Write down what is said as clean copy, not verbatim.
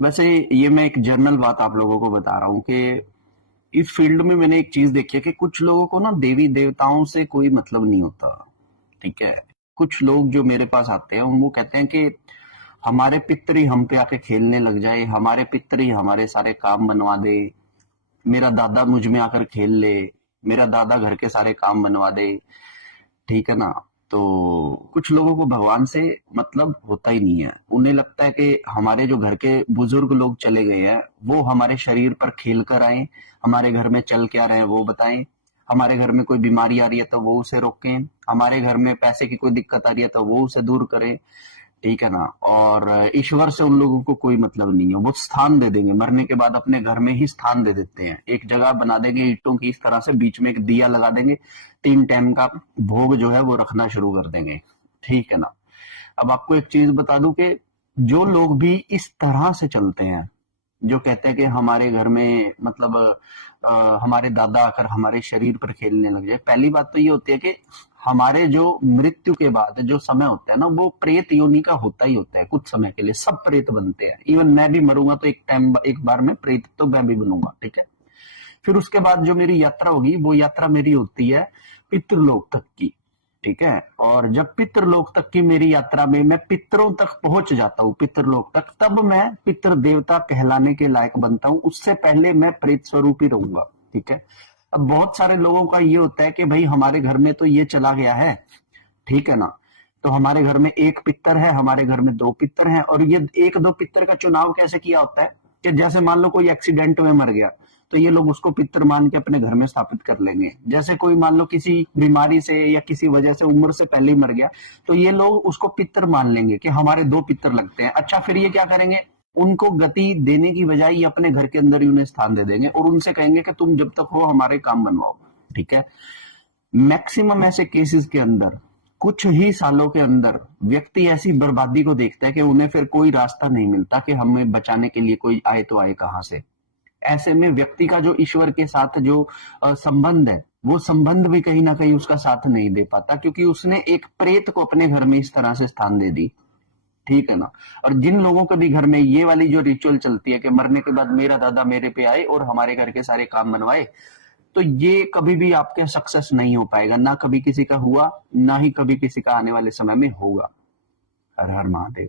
वैसे ये मैं एक जनरल बात आप लोगों को बता रहा हूँ कि इस फील्ड में मैंने एक चीज देखी है कि कुछ लोगों को ना देवी देवताओं से कोई मतलब नहीं होता। ठीक है। कुछ लोग जो मेरे पास आते हैं वो कहते हैं कि हमारे पितर ही हम पे आके खेलने लग जाए, हमारे पितर ही हमारे सारे काम बनवा दे, मेरा दादा मुझ में आकर खेल ले, मेरा दादा घर के सारे काम बनवा दे। ठीक है ना। तो कुछ लोगों को भगवान से मतलब होता ही नहीं है। उन्हें लगता है कि हमारे जो घर के बुजुर्ग लोग चले गए हैं वो हमारे शरीर पर खेल कर आए, हमारे घर में चल क्या रहे हैं वो बताएं, हमारे घर में कोई बीमारी आ रही है तो वो उसे रोकें, हमारे घर में पैसे की कोई दिक्कत आ रही है तो वो उसे दूर करें। ठीक है ना। और ईश्वर से उन लोगों को कोई मतलब नहीं है। वो स्थान दे देंगे, मरने के बाद अपने घर में ही स्थान दे देते हैं, एक जगह बना देंगे ईंटों की इस तरह से, बीच में एक दिया लगा देंगे, 3 टाइम का भोग जो है वो रखना शुरू कर देंगे। ठीक है ना। अब आपको एक चीज बता दूं कि जो लोग भी इस तरह से चलते हैं, जो कहते हैं कि हमारे घर में मतलब हमारे दादा आकर हमारे शरीर पर खेलने लग जाए, पहली बात तो ये होती है कि हमारे जो मृत्यु के बाद जो समय होता है ना वो प्रेत योनि का होता ही होता है। कुछ समय के लिए सब प्रेत बनते हैं। इवन मैं भी मरूंगा तो एक बार में प्रेत तो मैं भी बनूंगा। ठीक है। फिर उसके बाद जो मेरी यात्रा होगी वो यात्रा मेरी होती है पितृलोक तक की। ठीक है। और जब पितृलोक तक की मेरी यात्रा में मैं पितरों तक पहुंच जाता हूँ, पितृलोक तक, तब मैं पितृ देवता कहलाने के लायक बनता हूँ। उससे पहले मैं प्रेत स्वरूप ही रहूंगा। ठीक है। अब बहुत सारे लोगों का ये होता है कि भाई हमारे घर में तो ये चला गया है, ठीक है ना, तो हमारे घर में एक पितर है, हमारे घर में 2 पितर हैं, और ये एक दो पितर का चुनाव कैसे किया होता है कि जैसे मान लो कोई एक्सीडेंट में मर गया तो ये लोग उसको पितर मान के अपने घर में स्थापित कर लेंगे। जैसे कोई मान लो किसी बीमारी से या किसी वजह से उम्र से पहले ही मर गया तो ये लोग उसको पितर मान लेंगे कि हमारे 2 पितर लगते हैं। अच्छा, फिर ये क्या करेंगे, उनको गति देने की बजाय ये अपने घर के अंदर ही उन्हें स्थान दे देंगे और उनसे कहेंगे कि तुम जब तक हो हमारे काम बनवाओ। ठीक है। मैक्सिमम ऐसे केसेस के अंदर कुछ ही सालों के अंदर व्यक्ति ऐसी बर्बादी को देखता है कि उन्हें फिर कोई रास्ता नहीं मिलता कि हमें बचाने के लिए कोई आए तो आए कहां से। ऐसे में व्यक्ति का जो ईश्वर के साथ जो संबंध है वो संबंध भी कहीं ना कहीं उसका साथ नहीं दे पाता, क्योंकि उसने एक प्रेत को अपने घर में इस तरह से स्थान दे दी। ठीक है ना। और जिन लोगों के भी घर में ये वाली जो रिचुअल चलती है कि मरने के बाद मेरा दादा मेरे पे आए और हमारे घर के सारे काम बनवाए, तो ये कभी भी आपके सक्सेस नहीं हो पाएगा। ना कभी किसी का हुआ, ना ही कभी किसी का आने वाले समय में होगा। हर हर महादेव।